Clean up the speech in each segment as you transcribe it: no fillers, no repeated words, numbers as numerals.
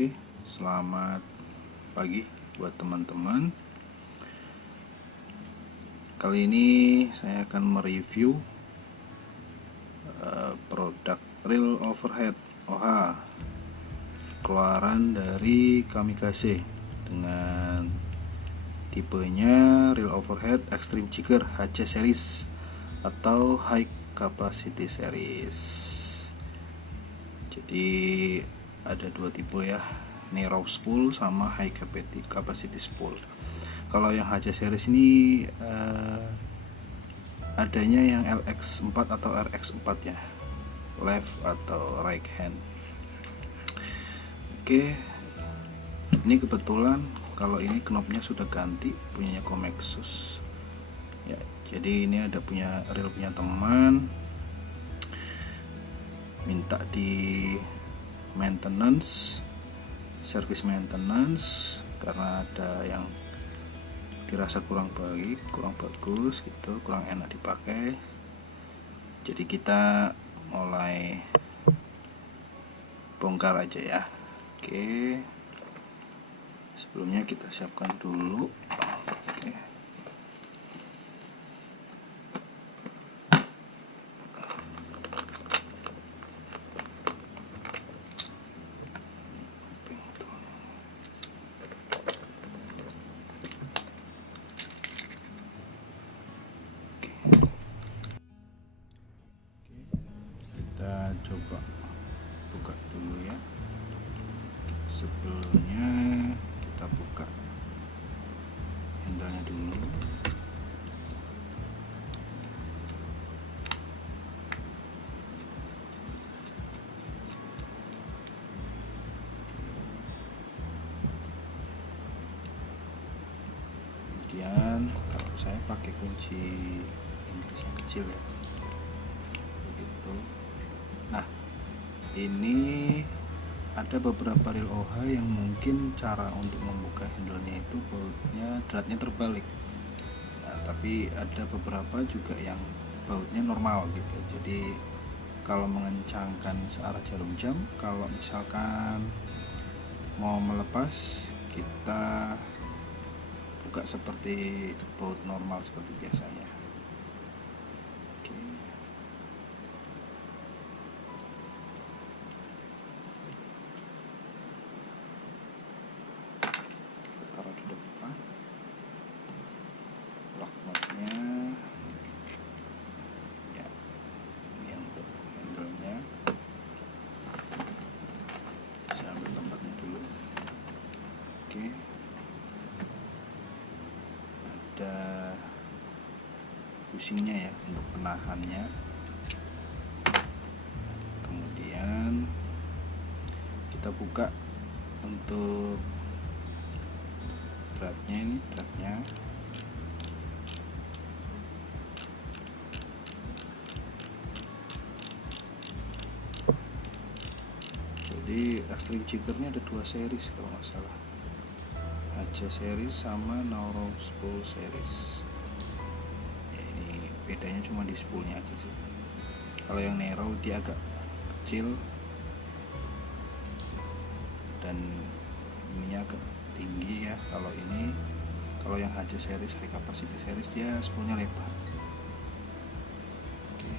Oke, selamat pagi buat teman-teman. Kali ini saya akan mereview produk reel overhead OH keluaran dari Kamikaze dengan tipenya reel overhead extreme jigger HC series atau high capacity series. Jadi ada dua tipe ya, narrow spool sama high capacity spool. Kalau yang HC series ini adanya yang LX4 atau RX4 ya, left atau right hand. Oke, ini kebetulan kalau ini knobnya sudah ganti, punyanya Comexus ya. Jadi ini ada punya reel punya teman, minta di maintenance, service maintenance, karena ada yang dirasa kurang bagus gitu, kurang enak dipakai. Jadi kita mulai bongkar aja ya. Oke, sebelumnya kita siapkan dulu. Oke. Kita coba buka dulu ya. Sebelumnya kita buka handle-nya dulu. Kemudian kalau saya pakai kunci Inggris yang kecil ya, begitu. Nah, ini ada beberapa reel OH yang mungkin cara untuk membuka handle-nya itu bautnya dratnya terbalik. Nah, tapi ada beberapa juga yang bautnya normal gitu. Jadi kalau mengencangkan searah jarum jam, kalau misalkan mau melepas, kita buka seperti baut normal seperti biasanya. Oke. Taruh di depan, lock notnya ya, ini untuk handle-nya. Saya ambil tempatnya dulu. Oke, ada bushingnya ya untuk penahannya. Kemudian kita buka untuk dratnya, ini dratnya. Jadi extreme jiggernya ada dua series kalau nggak salah, HC series sama narrow spool series ya. Ini bedanya cuma di spoolnya aja sih. Kalau yang narrow dia agak kecil dan ininya agak tinggi ya. Kalau ini, kalau yang HC series high capacity series dia spoolnya lebar. Oke,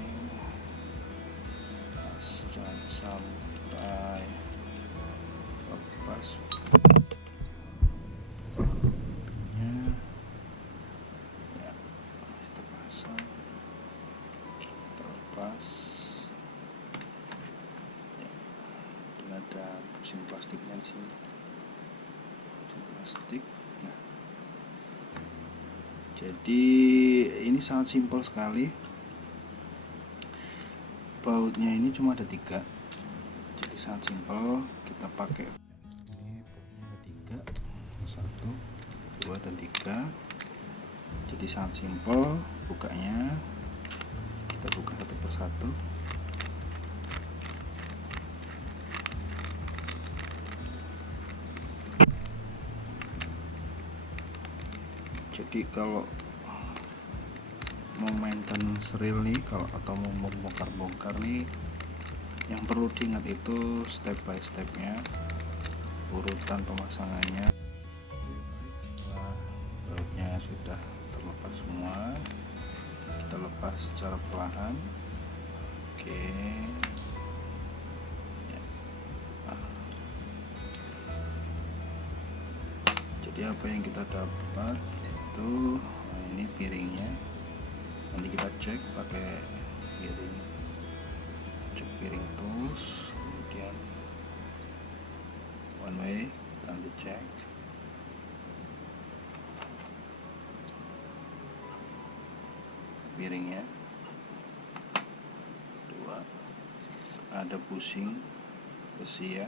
jangan sampai lepas ya. Kita pasang, terlepas ya. Dan ada bushing plastiknya di sini, bushing plastik. Nah, jadi ini sangat simpel sekali. Bautnya ini cuma ada 3, jadi sangat simpel. Kita pakai ini, bautnya ada 3, 1, 2, dan 3. Jadi sangat simpel bukanya. Kita buka satu persatu. Jadi kalau mau maintenance reel nih, kalau atau mau bongkar-bongkar nih, yang perlu diingat itu step by stepnya. urutan pemasangannya. Setelah bautnya sudah terlepas semua, kita lepas secara perlahan. Oke. Jadi apa yang kita dapat itu, ini piringnya. Nanti kita cek pakai piring, cek piring tools, kemudian one way, nanti cek. Piringnya dua, ada bushing besi ya.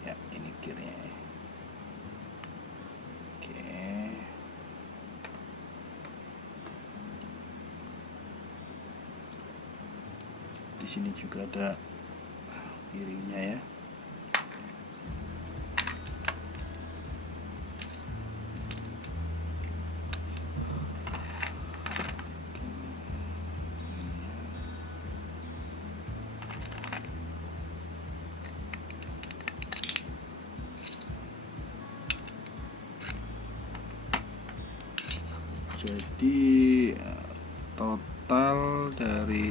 Ya, ini gearnya. Oke. Di sini juga ada piringnya ya. Jadi total dari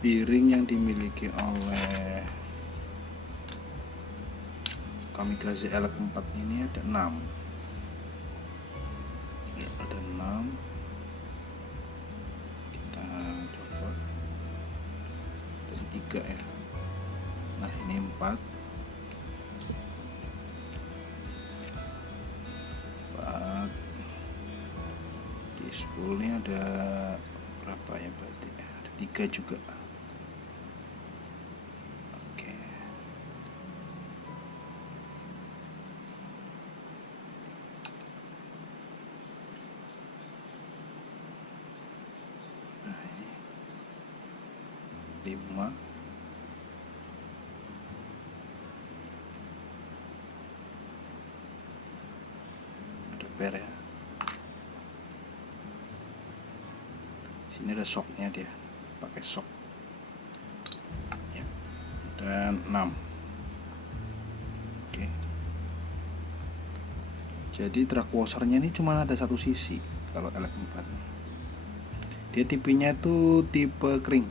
piring yang dimiliki oleh Kamikaze LX4 ini ada 6 ya, ada 6. Kita coba tadi 3 ya, nah ini 4. Di spoolnya ada berapa ya, berarti ada 3 juga. Oke. Nah ini 5. Ada per ya. Sini ada shocknya, dia pakai shock ya. Dan 6. Oke. Jadi drag washernya ini cuma ada satu sisi kalau LX4 nih. Dia tipenya itu tipe kering.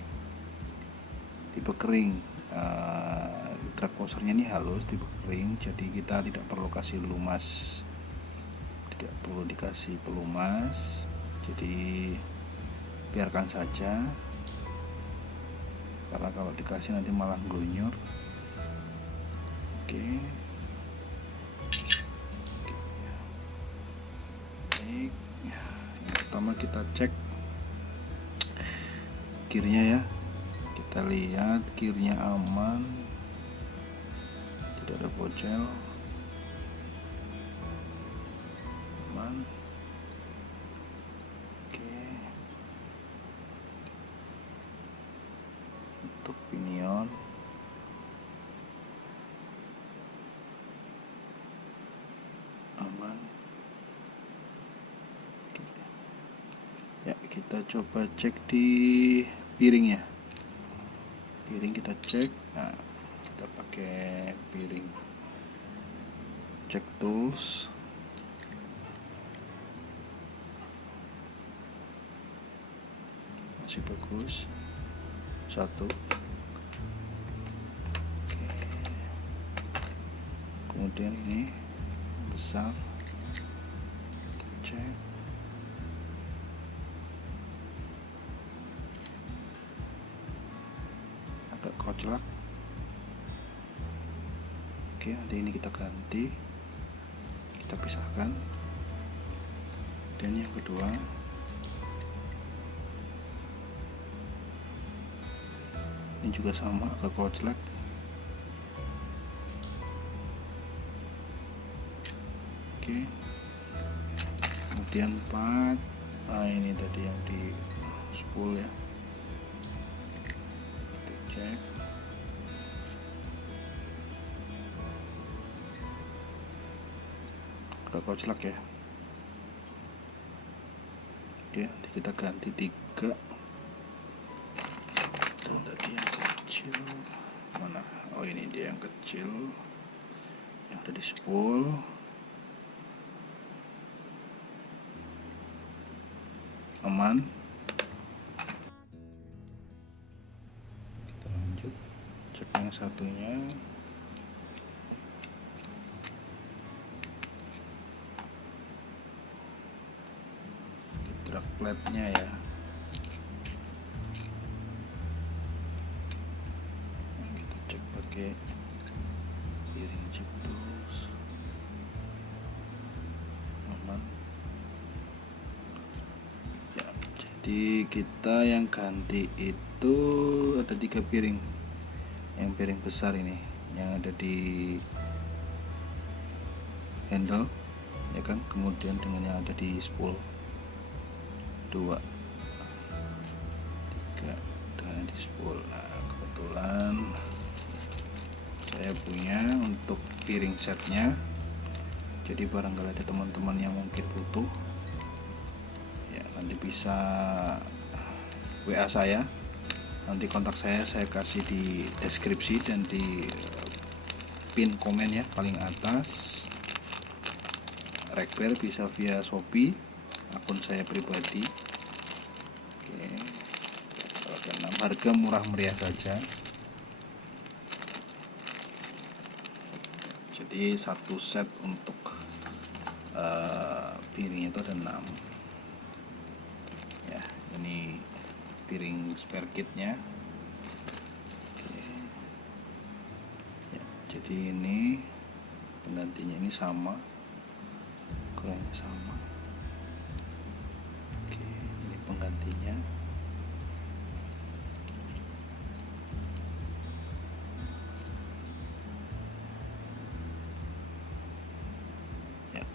Drag washernya ini halus, tipe kering, jadi kita tidak perlu kasih lumas, tidak perlu dikasih pelumas, jadi biarkan saja, karena kalau dikasih nanti malah gonyur. Oke. Baik, yang pertama kita cek gearnya ya. Kita lihat gearnya aman, tidak ada bocel, aman. Oke. Untuk pinion aman. Oke. Ya, kita coba cek di piringnya. Piring kita cek. Nah, kita pakai piring cek tools. Masih bagus. 1. Oke. Kemudian ini besar, kita cek. Agak koclak. Oke, nanti ini kita ganti, kita pisahkan. Dan yang kedua, ini juga sama, agak koclak. Oke. Kemudian 4. Nah, ini tadi yang di spool ya. Kita cek. Agak koclak ya. Oke, nanti kita ganti 3. Dan tadi yang kecil. kecil yang ada di spool. Aman. Kita lanjut cek yang satunya. Di drag plate-nya ya. Kita cek pakai piring Jeptos. Aman. Ya, jadi kita yang ganti itu ada 3 piring. Yang piring besar ini yang ada di handle ya kan, kemudian dengan yang ada di spool 2, 3 dengan di spool. Nah, kebetulan saya punya untuk piring setnya, jadi barangkali ada teman-teman yang mungkin butuh ya, nanti bisa WA saya, nanti kontak saya kasih di deskripsi dan di pin komen ya, paling atas. Require bisa via Shopee, akun saya pribadi. Oke, kalau ke 6, harga murah meriah saja. Jadi satu set untuk piring itu ada 6 ya. Ini piring spare kitnya. Oke. Ya, jadi ini penggantinya ini sama, ukurannya sama. Oke, ini penggantinya. Ya.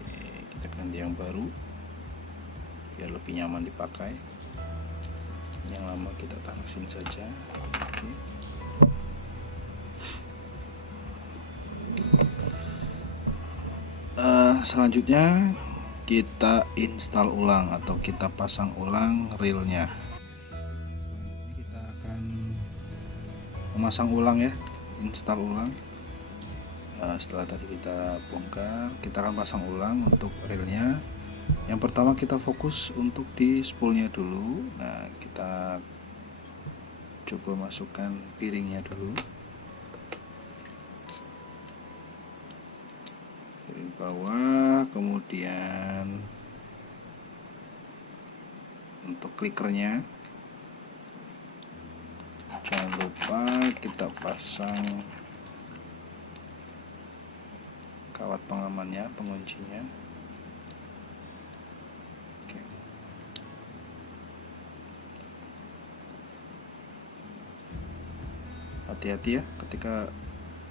Oke, kita ganti yang baru biar lebih nyaman dipakai. Yang lama kita taruh sini saja. Oke. Selanjutnya kita install ulang atau kita pasang ulang reelnya. Selanjutnya kita akan memasang ulang ya, install ulang. Setelah tadi kita bongkar, kita akan pasang ulang untuk reelnya. Yang pertama kita fokus untuk di spoolnya dulu. Nah, kita coba masukkan piringnya dulu. Bawah, kemudian untuk klikernya jangan lupa kita pasang kawat pengamannya, penguncinya. Oke. Hati-hati ya ketika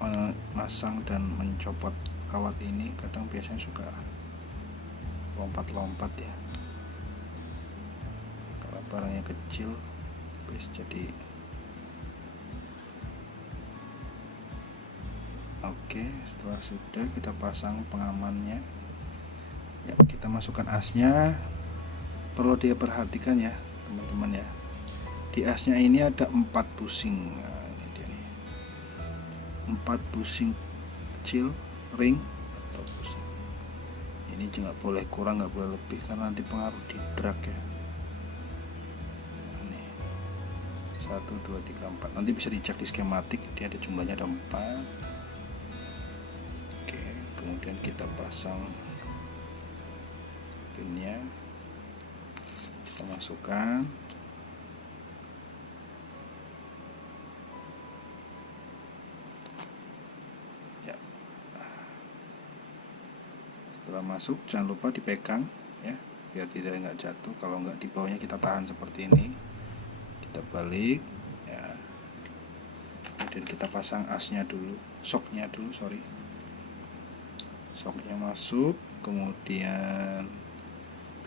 memasang dan mencopot kawat ini, kadang biasanya suka lompat-lompat ya, kalau barangnya kecil bisa jadi. Oke, setelah sudah kita pasang pengamannya ya, kita masukkan asnya. Perlu dia perhatikan ya teman-teman ya, di asnya ini ada 4 busing. Nah, ini dia nih, 4 busing kecil ring atau busing. Ini juga boleh kurang, nggak boleh lebih karena nanti pengaruh di drag ya. Ini 1, 2, 3, 4, nanti bisa dicek di skematik, dia ada jumlahnya, ada 4. Oke, kemudian kita pasang pinnya, kita masukkan. Setelah masuk jangan lupa dipegang ya, biar tidak nggak jatuh. Kalau nggak, di bawahnya kita tahan seperti ini, kita balik ya. Kemudian kita pasang asnya dulu, soknya dulu, soknya masuk, kemudian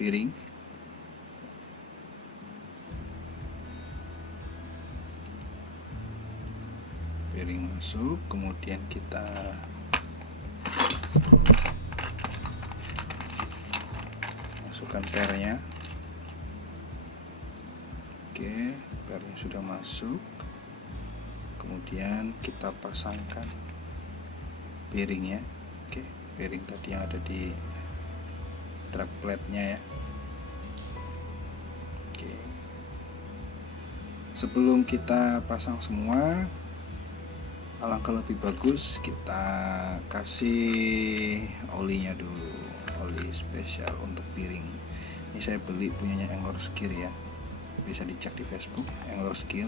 piring, masuk, kemudian kita masukkan pernya. Oke, airnya sudah masuk. Kemudian kita pasangkan piringnya. Oke, piring tadi yang ada di track plate-nya ya. Oke. Sebelum kita pasang semua, alangkah lebih bagus kita kasih olinya dulu, oli spesial untuk piring. Ini saya beli punyanya Englor's Gear ya, bisa dicek di Facebook, Englor's Gear.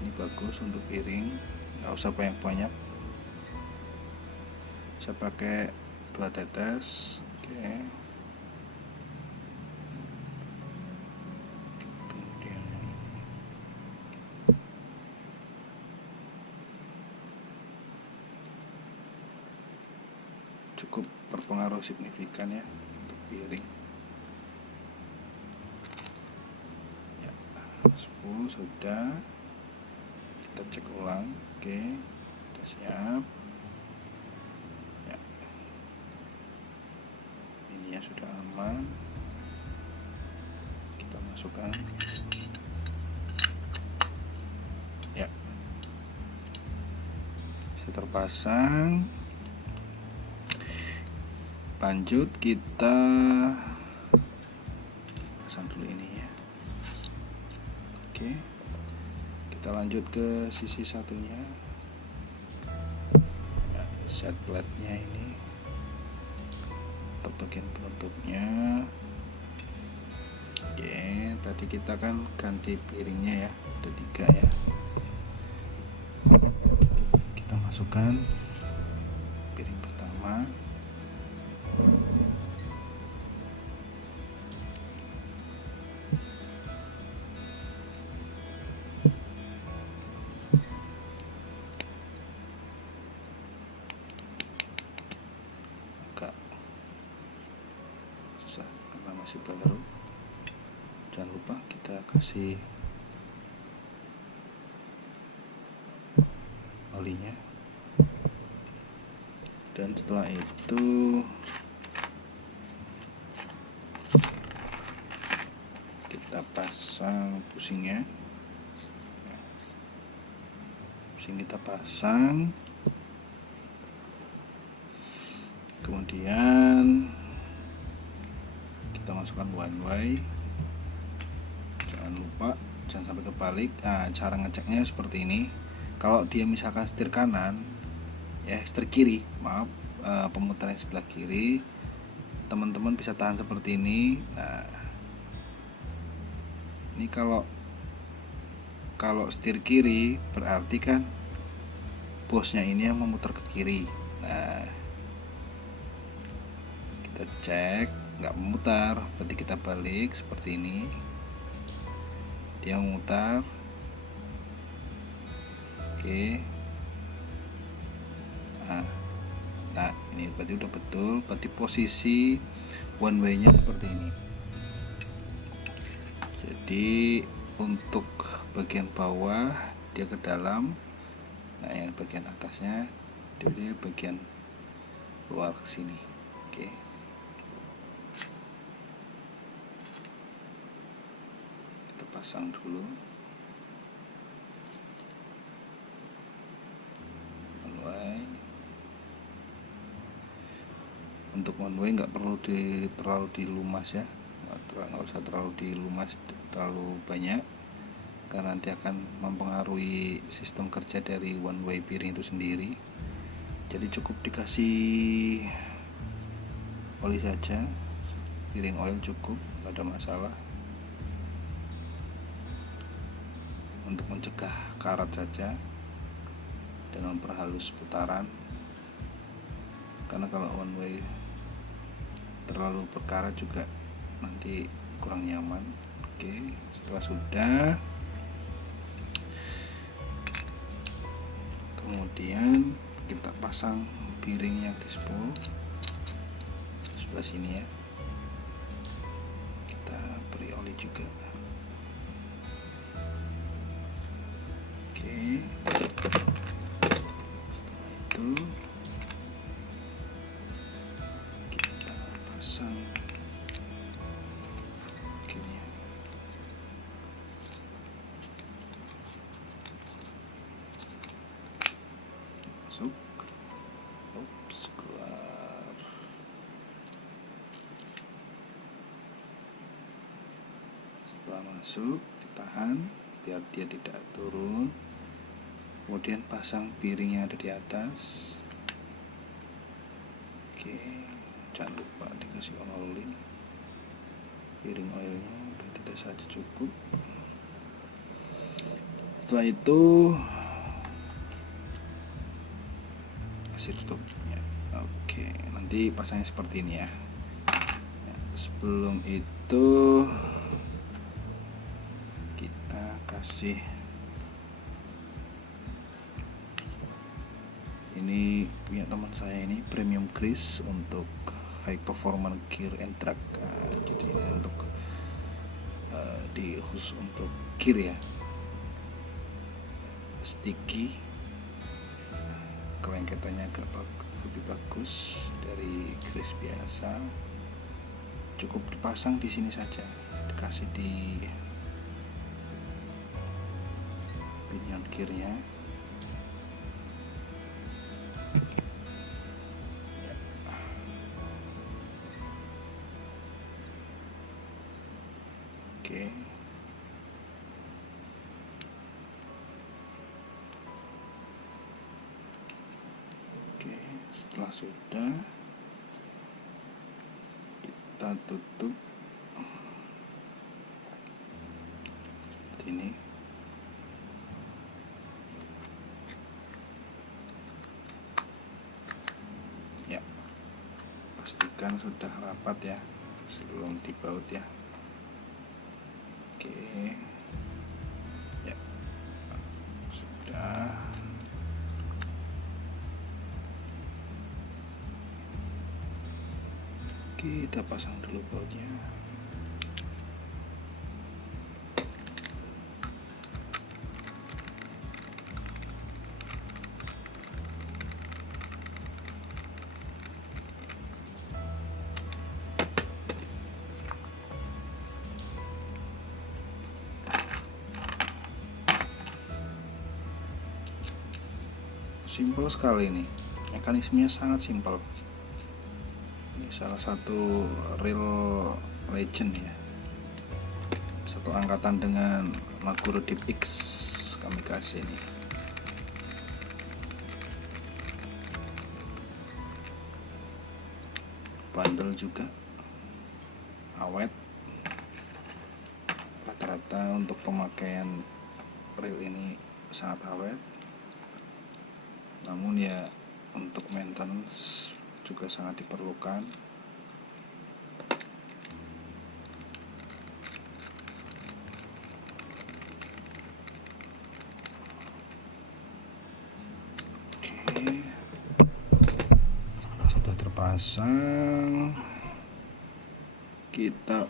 Ini bagus untuk piring, nggak usah banyak-banyak. Saya pakai 2 tetes. Oke. Cukup berpengaruh signifikan ya untuk piring ya. 10 sudah, kita cek ulang. Oke, sudah siap ya, ini ya sudah aman. Kita masukkan ya, sudah terpasang. Lanjut kita pasang dulu ini ya. Oke, kita lanjut ke sisi satunya ya, set plate-nya ini untuk bagian penutupnya. Oke, tadi kita kan ganti piringnya ya, ada 3 ya. Kita masukkan piring pertama. Agak susah karena masih baru. Jangan lupa kita kasih olinya. Dan setelah itu kita pasang pusingnya. Pusing kita pasang. Kemudian kita masukkan one way. Jangan lupa, jangan sampai kebalik. Nah, cara ngeceknya seperti ini. Kalau dia misalkan setir kanan ya, setir kiri, maaf, pemutaran sebelah kiri, teman-teman bisa tahan seperti ini. Nah, ini kalau setir kiri berarti kan bosnya ini yang memutar ke kiri. Nah, kita cek nggak memutar, berarti kita balik seperti ini, dia memutar. Oke. Nah, ini berarti udah betul, berarti posisi one way nya seperti ini. Jadi untuk bagian bawah dia ke dalam, nah yang bagian atasnya dia bagian luar ke sini. Oke. Kita pasang dulu. One way. Untuk one way nggak perlu terlalu dilumas ya, nggak usah terlalu dilumas terlalu banyak, karena nanti akan mempengaruhi sistem kerja dari one way piring itu sendiri. Jadi cukup dikasih oli saja, piring oil cukup, nggak ada masalah. Untuk mencegah karat saja dan memperhalus putaran, karena kalau one way terlalu berkarat juga nanti kurang nyaman. Oke, setelah sudah, kemudian kita pasang piring yang di spool sebelah sini ya. Kita beri oli juga. Oke, setelah itu kita pasang gini ya. Setelah masuk, ditahan biar dia tidak turun. Kemudian pasang piringnya ada di atas. Oke, jangan lupa dikasih oli. Piring oilnya udah tetes saja cukup. Setelah itu kasih tutupnya. Oke, nanti pasangnya seperti ini ya. Sebelum itu kita kasih ini punya teman saya ini premium grease untuk high performance gear and track. Jadi ini untuk di khusus untuk gear ya, sticky, kelengketannya agak lebih bagus dari grease biasa. Cukup dipasang di sini saja, dikasih di pinion gearnya. Oke. Oke, setelah sudah kita tutup seperti ini. Ya, pastikan sudah rapat ya sebelum dibaut ya. Oke, ya sudah. Kita pasang dulu bautnya. Simpel sekali ini, mekanismenya sangat simpel. Ini salah satu real legend ya, satu angkatan dengan Maguro Deep X kami kasih ini. Bandel juga, awet. Rata-rata untuk pemakaian reel ini sangat awet. Namun ya untuk maintenance juga sangat diperlukan. Oke, setelah sudah terpasang, kita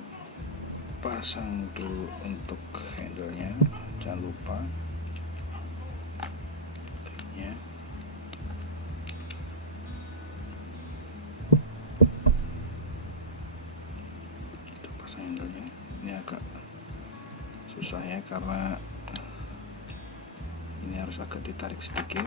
pasang dulu untuk handle-nya. Jangan lupa ya. Kita pasang handle-nya. Ini agak susah ya karena ini harus agak ditarik sedikit.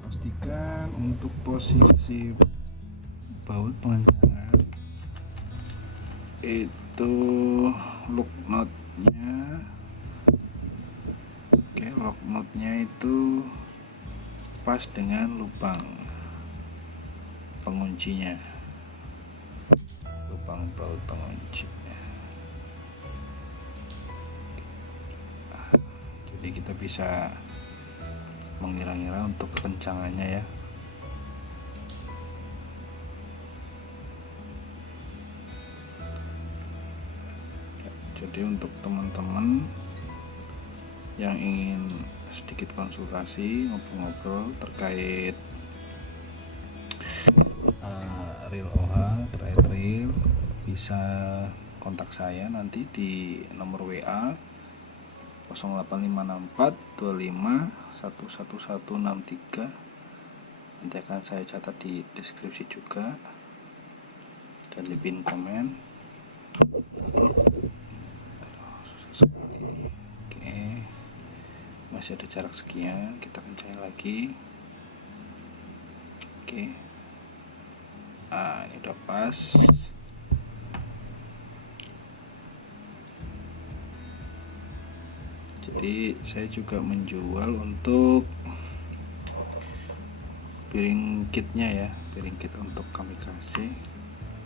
Pastikan untuk posisi baut pengencangan itu lock notnya. Oke, lock notnya itu pas dengan lubang penguncinya, lubang baut pengunci. Jadi kita bisa mengira-ngira untuk kekencangannya ya. Jadi untuk teman-teman yang ingin sedikit konsultasi, ngobrol-ngobrol terkait reel OH, terkait reel, bisa kontak saya nanti di nomor WA 0854 25 11163. Nanti akan saya catat di deskripsi juga dan di pin komen. Oke, masih ada jarak sekian, kita kencangin lagi. Oke, ini udah pas. Jadi saya juga menjual untuk piring kitnya ya, piring kit untuk kamikaze,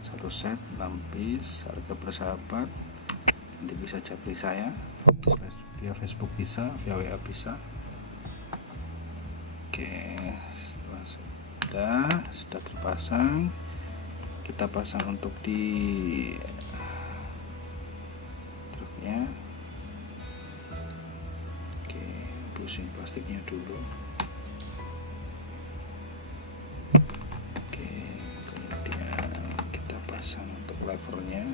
satu set 6 piece, harga bersahabat. Nanti bisa japri saya via Facebook bisa, via WA bisa. Oke, setelah sudah terpasang, kita pasang untuk di truknya. Oke, pusing plastiknya dulu. Oke, kemudian kita pasang untuk levernya.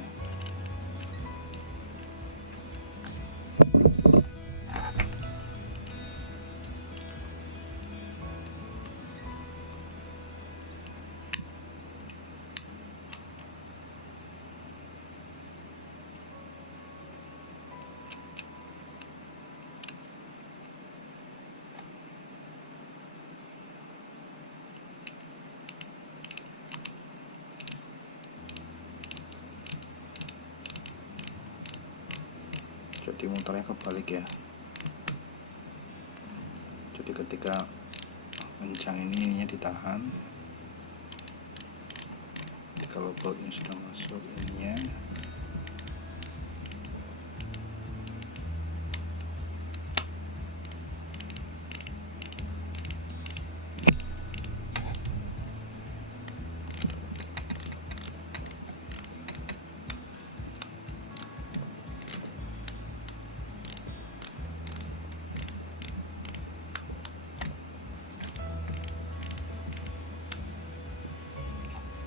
Jadi muternya kebalik ya. Jadi ketika kencang ininya ditahan. Jadi kalau bautnya sudah masuk ininya,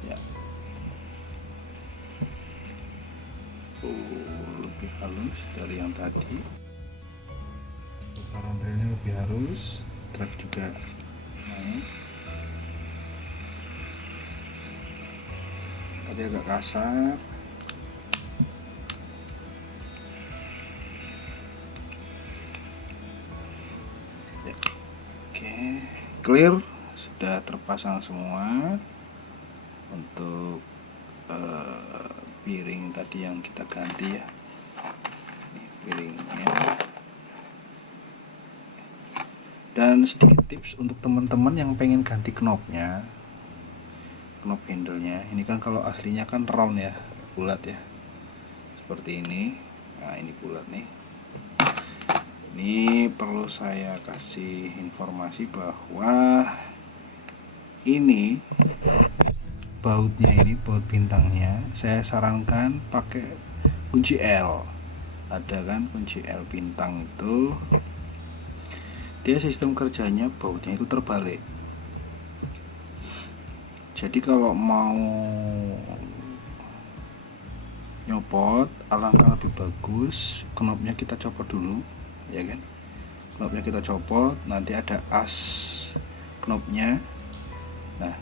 ya, lebih halus dari yang tadi. Putaran relnya lebih halus, truk juga naik. Tadi agak kasar. Ya. Oke, clear, sudah terpasang semua. Untuk piring tadi yang kita ganti ya, ini piringnya. Dan sedikit tips untuk teman-teman yang pengen ganti knopnya, knob handle-nya. Ini kan kalau aslinya kan round ya, bulat ya, seperti ini. Nah, ini bulat nih. Ini perlu saya kasih informasi bahwa ini bautnya, ini baut bintangnya saya sarankan pakai kunci L. Ada kan kunci L bintang itu, dia sistem kerjanya bautnya itu terbalik. Jadi kalau mau nyopot, alangkah lebih bagus knopnya kita copot dulu ya kan. Knopnya kita copot, nanti ada as knopnya. Nah,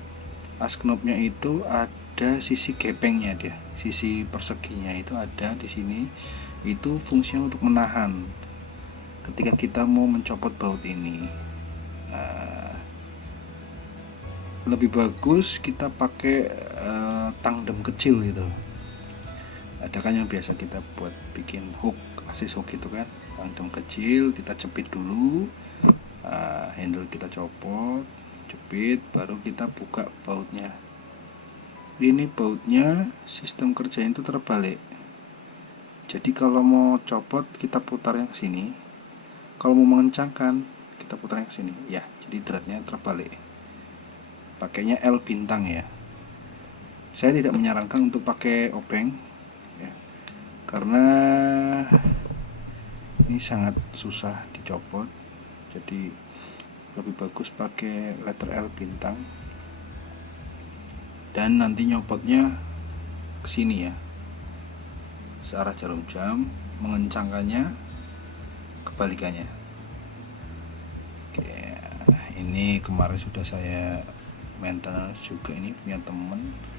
as knopnya itu ada sisi gepengnya, dia sisi perseginya itu ada di sini. Itu fungsinya untuk menahan ketika kita mau mencopot baut ini. Lebih bagus kita pakai tandem kecil gitu. Ada kan yang biasa kita buat bikin hook, asis hook gitu kan, tandem kecil kita jepit dulu, handle kita copot. jepit, baru kita buka bautnya. Ini bautnya sistem kerjanya itu terbalik. Jadi kalau mau copot kita putar yang sini, kalau mau mengencangkan kita putar yang sini. Ya, jadi dratnya terbalik. Pakainya L bintang ya. Saya tidak menyarankan untuk pakai obeng ya, karena ini sangat susah dicopot. Jadi lebih bagus pakai letter L bintang. Dan nanti nyopotnya ke sini ya, searah jarum jam, mengencangkannya kebalikannya. Oke, ini kemarin sudah saya maintenance juga, ini punya temen.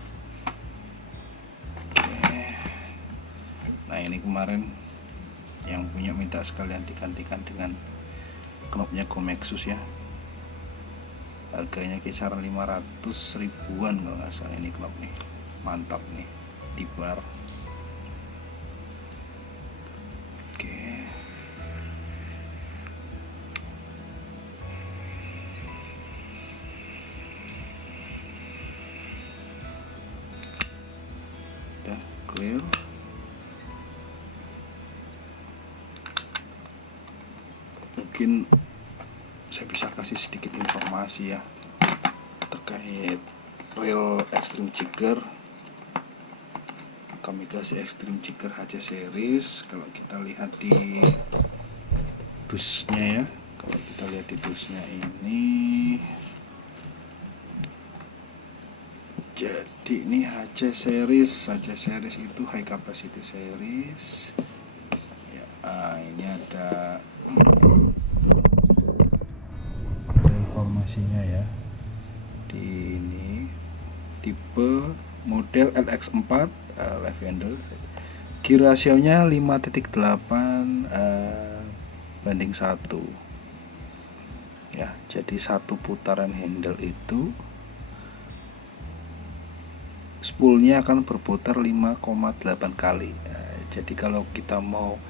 Nah ini kemarin yang punya minta sekalian digantikan dengan knopnya Gomexus ya, harganya kisaran 500 ribuan kalau nggak salah. Ini knop nih mantap nih, tibar. Oke, udah clear. Mungkin saya bisa kasih sedikit informasi ya terkait reel Extreme Jigger, Kamikaze Extreme Jigger HC series. Kalau kita lihat di dusnya ya, kalau kita lihat di dusnya ini, jadi ini HC series itu high capacity series ya. Ini ada informasinya ya. Di ini tipe model LX4 Lavender, gear rasionya 5.8 banding 1 ya. Jadi satu putaran handle itu spoolnya akan berputar 5,8 kali. Jadi kalau kita mau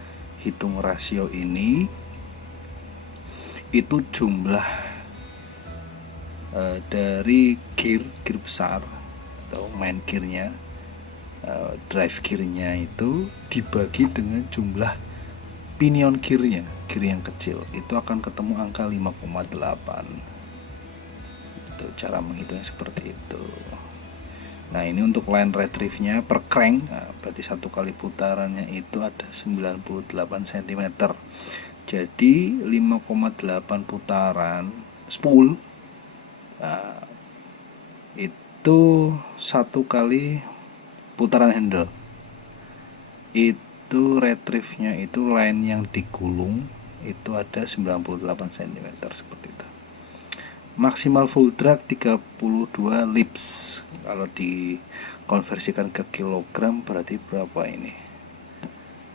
hitung rasio ini, itu jumlah dari gear besar atau main gearnya, drive gearnya itu dibagi dengan jumlah pinion gearnya, gear yang kecil, itu akan ketemu angka 5,8. Itu cara menghitungnya seperti itu. Nah ini untuk line retrieve-nya per crank, berarti satu kali putarannya itu ada 98 cm. Jadi 5,8 putaran spool, itu satu kali putaran handle. Itu retrieve-nya itu line yang digulung itu ada 98 cm seperti itu. Maksimal full drag 32 lips. Kalau dikonversikan ke kilogram berarti berapa ini?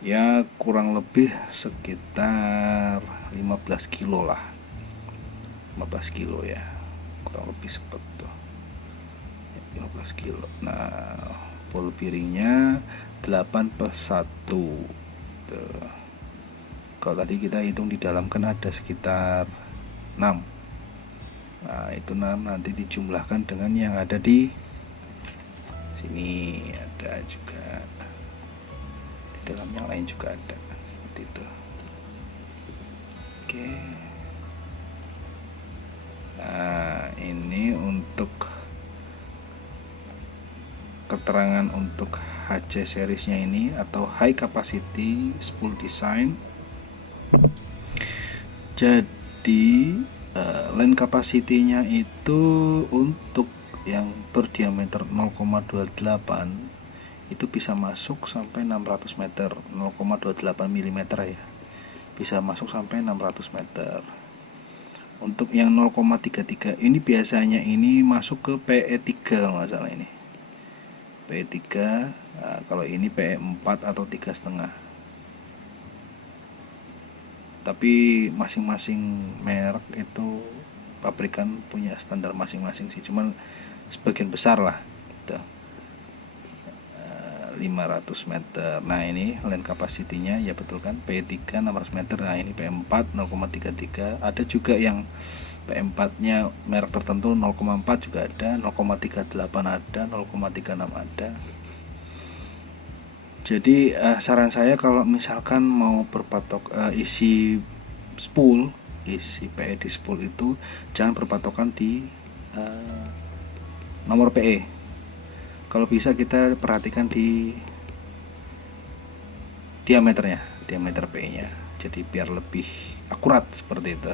Ya kurang lebih sekitar 15 kilo lah, 15 kilo ya, kurang lebih seperti itu, 15 kilo. Nah ball bearingnya 8/1 tuh. Kalau tadi kita hitung di dalam kan ada sekitar 6. Nah itu 6 nanti dijumlahkan dengan yang ada di sini, ada juga di dalam yang lain juga ada seperti itu. Oke, nah ini untuk keterangan untuk HC seriesnya ini atau high capacity spool design. Jadi line capacity-nya itu untuk yang berdiameter 0,28 itu bisa masuk sampai 600 meter, 0,28 mm ya, bisa masuk sampai 600 meter. Untuk yang 0,33 ini biasanya ini masuk ke PE3 kalau nggak salah, ini PE3. Nah, kalau ini PE4 atau 3,5. Tapi masing-masing merek itu pabrikan punya standar masing-masing sih, cuman sebagian besar lah gitu. 500 meter. Nah ini line capacity-nya ya betul kan, PE3 600 meter. Nah ini PE4 0,33. Ada juga yang P4 nya merek tertentu 0,4 juga ada, 0,38 ada, 0,36 ada. Jadi saran saya kalau misalkan mau berpatok isi spool, isi PE di spool itu jangan berpatokan di nomor PE. Kalau bisa kita perhatikan di diameter PE nya, jadi biar lebih akurat seperti itu.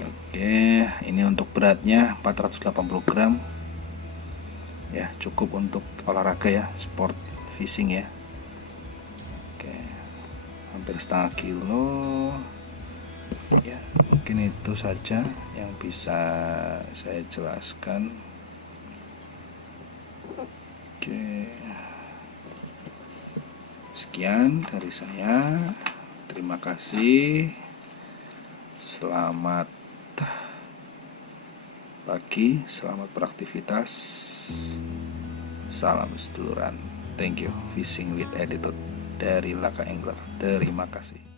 Oke, ini untuk beratnya 480 gram ya, cukup untuk olahraga ya, sport fishing ya. Oke, hampir setengah kilo ya. Mungkin itu saja yang bisa saya jelaskan. Oke, sekian dari saya. Terima kasih. Selamat pagi, selamat beraktivitas. Salam seduluran. Thank you. Fishing with attitude dari Laka Angler. Terima kasih.